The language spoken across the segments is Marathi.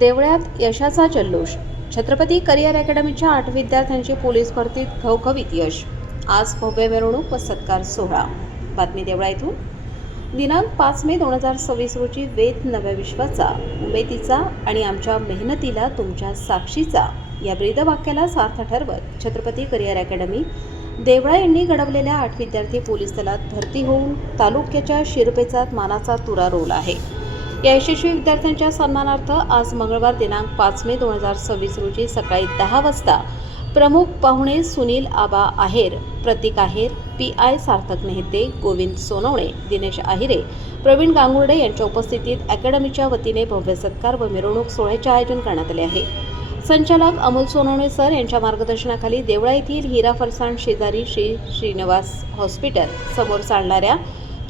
देवळ्यात यशाचा जल्लोष. छत्रपती करिअर अकॅडमीच्या 8 विद्यार्थ्यांची पोलीस भरतीत घवघवीत यश. आज भव्य मिरवणूक व सत्कार सोहळा. बातमी देवळा येथून. दिनांक 5 मे 2026 रोजी वेद नव्या विश्वाचा, उमेदीचा आणि आमच्या मेहनतीला तुमच्या साक्षीचा या ब्रीदवाक्याला सार्थ ठरवत छत्रपती करिअर अकॅडमी देवळा यांनी घडवलेल्या 8 विद्यार्थी पोलीस दलात भरती होऊन तालुक्याच्या शिरपेचात मानाचा तुरा रोवला आहे. या यशस्वी विद्यार्थ्यांच्या सन्मानार्थ आज मंगळवार दिनांक 5 मे 2026 रोजी सकाळी 10 वाजता प्रमुख पाहुणे सुनील आबा आहेर, प्रतीक आहेर, PI सार्थक नेहते, गोविंद सोनवणे, दिनेश आहिरे, प्रवीण गांगुर्डे यांच्या उपस्थितीत अकॅडमीच्या वतीने भव्य सत्कार व मिरवणूक सोहळ्याचे आयोजन करण्यात आले आहे. संचालक अमोल सोनवणे सर यांच्या मार्गदर्शनाखाली देवळा येथील हिरा फरसाण शेजारी श्री श्रीनिवास हॉस्पिटल समोर चालणाऱ्या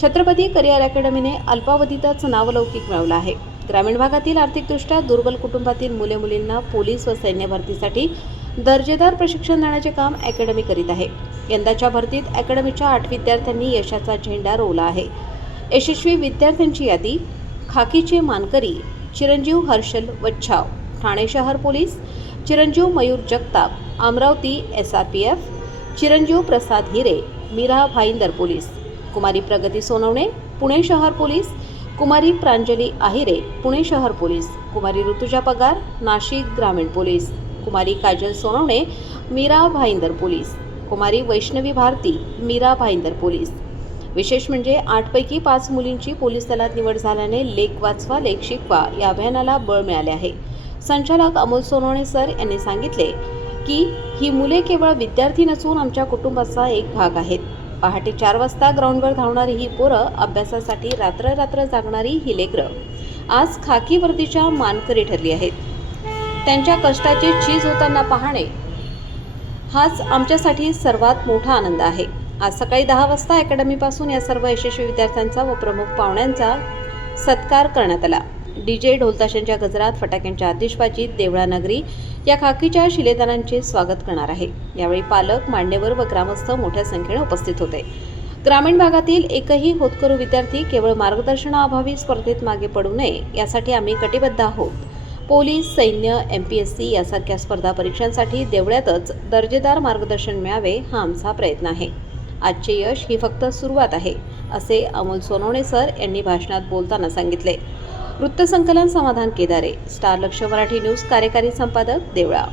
छत्रपती करिअर अकॅडमीने अल्पावधीतच नावलौकिक मिळवला आहे. ग्रामीण भागातील आर्थिकदृष्ट्या दुर्बल कुटुंबातील मुले-मुलींना पोलीस व सैन्य भरतीसाठी दर्जेदार प्रशिक्षण देण्याचे काम अकॅडमी करीत आहे. यंदाच्या भरतीत अकॅडमीच्या 8 विद्यार्थ्यांनी यशाचा झेंडा रोवला आहे. यशस्वी विद्यार्थ्यांची यादी: खाकीचे मानकरी चिरंजीव हर्षल वच्छाव, ठाणे शहर पोलीस चिरंजीव मयूर जगताप, अमरावती SRPF चिरंजीव प्रसाद हिरे, मीरा भाईंदर पोलीस, कुमारी प्रगती सोनवणे, पुणे शहर पोलीस, कुमारी प्रांजली आहिरे, पुणे शहर पोलीस, कुमारी ऋतुजा पगार, नाशिक ग्रामीण पोलीस, कुमारी काजल सोनवणे, मीरा भाईंदर पोलीस, कुमारी वैष्णवी भारती, मीरा भाईंदर पोलीस. विशेष म्हणजे 8 पैकी 5 मुलींची पोलीस दलात निवड झाल्याने लेख वाचवा लेख शिकवा या अभियानाला बळ मिळाले आहे. संचालक अमोल सोनवणे सर यांनी सांगितले की ही मुले केवळ विद्यार्थी नसून आमच्या कुटुंबाचा एक भाग आहेत. पहाटे 4 वाजता ग्राउंडवर धावणारी ही पोरं, अभ्यासासाठी रात्र जागणारी ही लेकरं आज खाकी वर्दीच्या मानकरी ठरली आहेत. त्यांच्या कष्टाची चीज होताना पाहणे हाच आमच्यासाठी सर्वात मोठा आनंद आहे. आज सकाळी 10 वाजता अकॅडमीपासून या सर्व यशस्वी विद्यार्थ्यांचा व प्रमुख पाहुण्यांचा सत्कार करण्यात आला. DJ ढोलताशांच्या गजरात, फटाक्यांच्या आतिषबाजीत देवळा नगरी या खाकीच्या शिलेदारांचे स्वागत करणार आहे. यावेळी पालक, मान्यवर व ग्रामस्थ मोठ्या संख्येने उपस्थित होते. ग्रामीण भागातील एकही होतकरू विद्यार्थी केवळ मार्गदर्शनाअभावी स्पर्धेत मागे पडू नये यासाठी आम्ही कटिबद्ध आहोत. पोलीस, सैन्य, MPSC यासारख्या स्पर्धा परीक्षांसाठी देवळ्यातच दर्जेदार मार्गदर्शन मिळावे हा आमचा प्रयत्न आहे. आजचे यश ही फक्त सुरुवात आहे, असे अमोल सोनवणे सर यांनी भाषणात बोलताना सांगितले. वृत्तसंकलन समाधान केदारे, स्टार लक्ष मराठी न्यूज कार्यकारी संपादक, देवळा.